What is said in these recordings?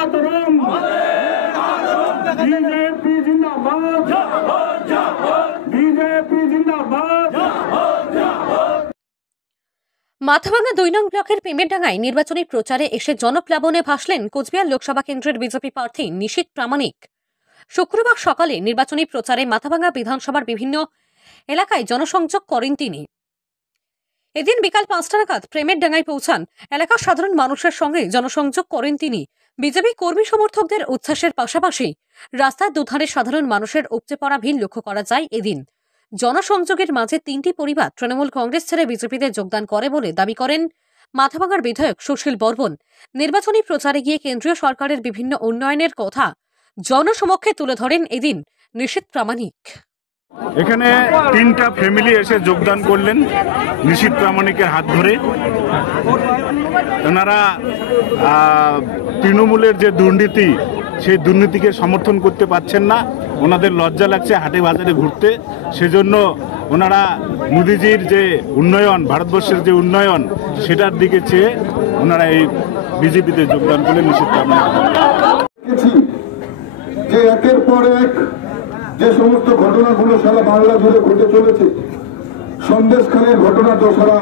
मातरम BJP जिंदाबाद BJP जिंदाबाद। মাথাভাঙা ২ নং ব্লকের পেমেরডাঙ্গায় নির্বাচনী প্রচারে এসে জনপ্লাবনে ভাসলেন কোচবিহার লোকসভা কেন্দ্রের বিজেপি প্রার্থী নিশীথ প্রামাণিক। শুক্রবার সকালে নির্বাচনী প্রচারে মাথাভাঙা বিধানসভার বিভিন্ন এলাকায় জনসংযোগ করেন তিনি। এদিন বিকাল ৫টা নাগাদ প্রেমেরডাঙ্গায় পৌঁছান। এলাকার সাধারণ মানুষের সঙ্গে জনসংযোগ করেন তিনি। বিজেপি কর্মী সমর্থকদের উচ্ছ্বাসের পাশাপাশি রাস্তার দুধারে সাধারণ মানুষের উপচে পড়া ভিড় লক্ষ্য করা যায়। এদিন জনসংযোগের মাঝে ৩টি পরিবার তৃণমূল কংগ্রেস ছেড়ে বিজেপিতে যোগদান করে বলে দাবি করেন মাথাভাঙার বিধায়ক সুশীল বর্মন। নির্বাচনী প্রচারে গিয়ে কেন্দ্রীয় সরকারের বিভিন্ন উন্নয়নের কথা জনসমক্ষে তুলে ধরেন এদিন নিশীথ প্রামাণিক। এখানে 3টা ফ্যামিলি এসে যোগদান করলেন নিশীথ প্রামাণিকের হাত ধরে। ওনারা তৃণমূলের যে দুর্নীতি, সেই দুর্নীতিকে সমর্থন করতে পারছেন না। ওনাদের লজ্জা লাগছে হাটে বাজারে ঘুরতে। সেজন্য ওনারা মোদিজির যে উন্নয়ন, ভারতবর্ষের যে উন্নয়ন, সেটার দিকে চেয়ে ওনারা এই বিজেপিতে যোগদান করলেন নিশীথ প্রামাণিক। যে একের পর এক যে সমস্ত ঘটনাগুলো সারা বাংলা জুড়ে ঘটে চলেছে, সন্দেশখালীর ঘটনা তো সারা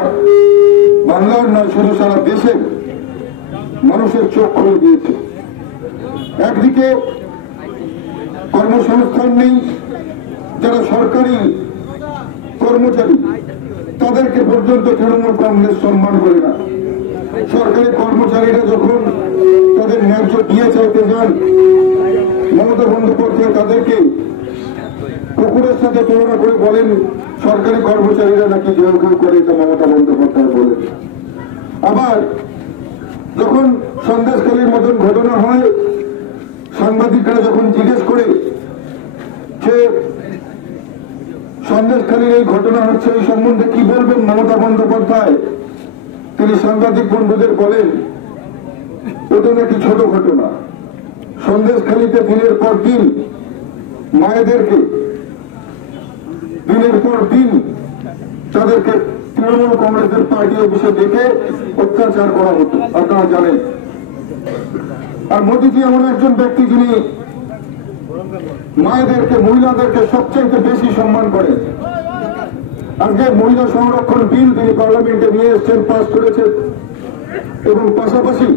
বাংলার নয়, শুধু সারা দেশে মানুষের চোখ খুলে দিয়েছে। একদিকে কর্মসংস্থান নেই, যারা সরকারি কর্মচারী তাদেরকে পর্যন্ত তৃণমূল কংগ্রেস সম্মান করে না। সরকারি কর্মচারীরা যখন তাদের ন্যায্য দিয়ে চাইতে যান, মমতা বন্দ্যোপাধ্যায় তাদেরকে কুকুরের সাথে তুলনা করে বলেন সরকারি কর্মচারীরা নাকি ঘেউ ঘেউ করে, এটা মমতা বন্দ্যোপাধ্যায় বলেন। আবার যখন সন্দেশখালীর মতন ঘটনা হয়, সাংবাদিকরা যখন জিজ্ঞেস করে যে সন্দেশখালীর এই ঘটনা হচ্ছে, এই সম্বন্ধে কি বলবেন মমতা বন্দ্যোপাধ্যায়, তিনি সাংবাদিক বন্ধুদের বলেন ওটা নাকি ছোট ঘটনা। সন্দেশখালীতে দিনের পর দিন মায়েদেরকে, দিনের পর দিন তাদেরকে তৃণমূল কংগ্রেসের পার্টি অফিসে ডেকে অত্যাচার করা হতো, আপনারা জানেন। আর মোদীজি এমন একজন ব্যক্তি যিনি মায়েদেরকে, মহিলাদেরকে সবচেয়ে বেশি সম্মান করেন। আজকে মহিলা সংরক্ষণ বিল তিনি পার্লামেন্টে নিয়ে এসছেন, পাস করেছেন। এবং পাশাপাশি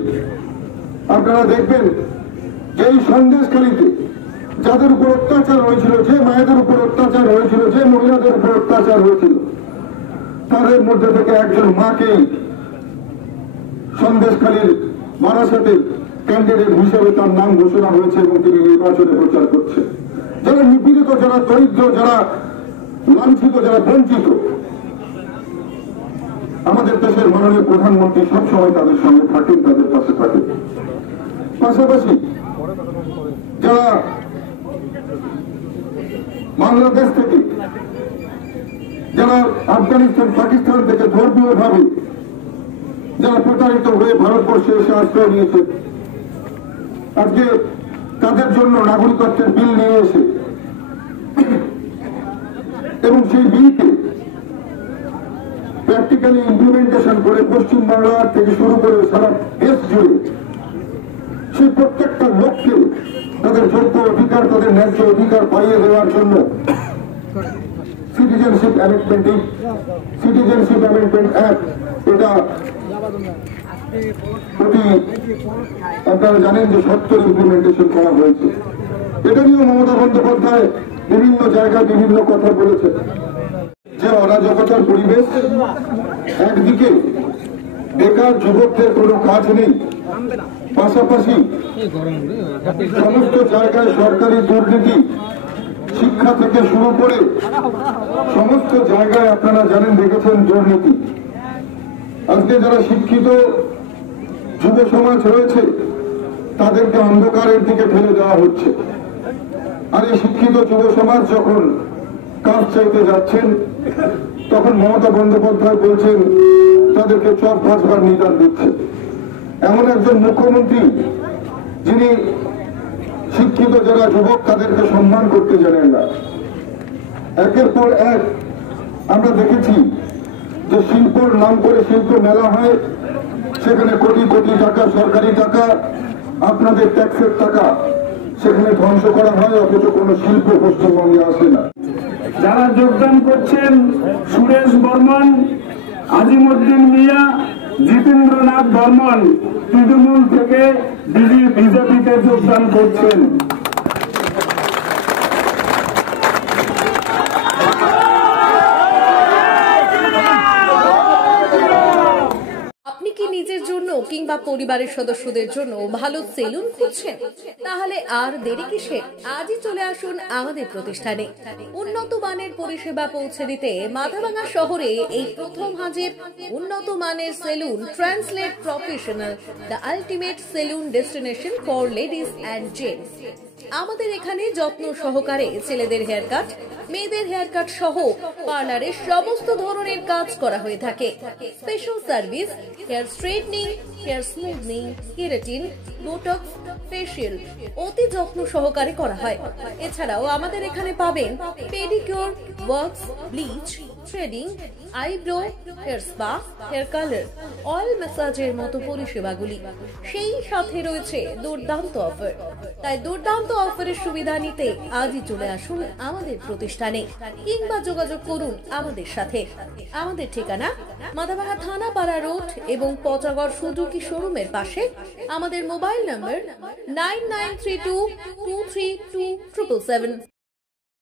আপনারা দেখবেন যে এই সন্দেশখালীতে যাদের উপর অত্যাচার হয়েছিল, যে মায়েদের উপর অত্যাচার হয়েছিল, যে মহিলাদের উপর অত্যাচার হয়েছিল, তাদের মধ্যে থেকে একজন মাকে সন্দেশখালীর বারাসাতে ক্যান্ডিডেট হিসেবে তার নাম ঘোষণা হয়েছে এবং তিনি নির্বাচনে প্রচার করছেন। যারা নিপীড়িত, যারা দরিদ্র, যারা লাঞ্ছিত, যারা বঞ্চিত, আমাদের দেশের মাননীয় প্রধানমন্ত্রী সবসময় তাদের সঙ্গে থাকেন, তাদের পাশে থাকেন। পাশাপাশি যারা বাংলাদেশ থেকে, যারা আফগানিস্তান, পাকিস্তান থেকে ধর্মীয় ভাবে যারা প্রতারিত হয়ে ভারতবর্ষে এসে আশ্রয় নিয়েছে, আজকে তাদের জন্য নাগরিকত্বের বিল নিয়ে এসে এবং সেই বিলকে প্র্যাকটিক্যালি ইমপ্লিমেন্টেশন করে পশ্চিমবাংলার থেকে শুরু করে সারা দেশ জুড়ে সেই প্রত্যেকটা লোককে তাদের যোগ্য অধিকার, তাদের ন্যায্য অধিকার পাইয়ে দেওয়ার জন্য সিটিজেনশিপ অ্যামেন্ডমেন্ট অ্যাক্ট, এটা আপনারা জানেন যে 70 ইমপ্লিমেন্টেশন করা হয়েছে। এটা নিয়েও মমতা বন্দ্যোপাধ্যায় বিভিন্ন জায়গায় বিভিন্ন কথা বলেছে। যে অরাজকতার পরিবেশ, একদিকে বেকার যুবকদের কোনো কাজ নেই, পাশাপাশি সমস্ত জায়গায় সরকারি দুর্নীতি, শিক্ষা থেকে শুরু করে সমস্ত জায়গায় আপনারা জানেন, দেখেছেন দুর্নীতি। আজকে যারা শিক্ষিত যুব সমাজ রয়েছে তাদেরকে অন্ধকারের দিকে ঠেলে দেওয়া হচ্ছে। আর এই শিক্ষিত যুব সমাজ যখন কাজ চাইতে যাচ্ছেন, তখন মমতা বন্দ্যোপাধ্যায় বলছেন তাদেরকে চপ ভাজবার নিদান দিচ্ছে। এমন একজন মুখ্যমন্ত্রী যিনি শিক্ষিত যারা যুবক তাদেরকে সম্মান করতে জানেন না। একের পর এক আমরা দেখেছি যে শিল্পর নাম করে শিল্প মেলা হয়, সেখানে কোটি কোটি টাকা সরকারি টাকা আপনাদের ট্যাক্সের টাকা সেখানে ধ্বংস করা হয়, অথচ কোনো শিল্প পশ্চিমবঙ্গে আসে না। যারা যোগদান করছেন সুরেশ বর্মন, আজিমউদ্দিন মিয়া, জিতেন্দ্রনাথ বর্মন তৃণমূল থেকে বিজেপিতে যোগদান করছেন। আপনি কি নিজের জন্য কিংবা পরিবারের সদস্যদের জন্য ভালো সেলুন খুঁজছেন? তাহলে আর দেরি কিসের? আজই চলে আসুন আমাদের প্রতিষ্ঠানে। উন্নত মানের পরিষেবা পৌঁছে দিতে মাথাভাঙা শহরে এই প্রথম হাজির উন্নত মানের salon translate professional, the ultimate salon destination for ladies and gents. আমাদের এখানে যত্ন সহকারে ছেলেদের হেয়ার কাট, মেয়েদের হেয়ার কাট সহ পার্লারের সমস্ত ধরনের কাজ করা হয়ে থাকে। Special service, hair straightening, hair smoothing, keratin, botox, facial অতি যত্ন সহকারে করা হয়। এছাড়াও আমাদের এখানে পাবেন pedicure, wax, bleach, threading, eyebrow, hair spa, hair colour, oil ম্যাসাজের মতো পরিষেবাগুলি। সেই সাথে রয়েছে দুর্দান্ত অফার। তাই দুর্দান্ত অফারের সুবিধা নিতে আজই চলে আসুন আমাদের প্রতিষ্ঠানে কিংবা যোগাযোগ করুন আমাদের সাথে। আমাদের ঠিকানা মাথাভাঙা থানাপাড়া রোড এবং পচাগড় সুজুকি শোরুমের পাশে। আমাদের মোবাইল নম্বর 9932232777।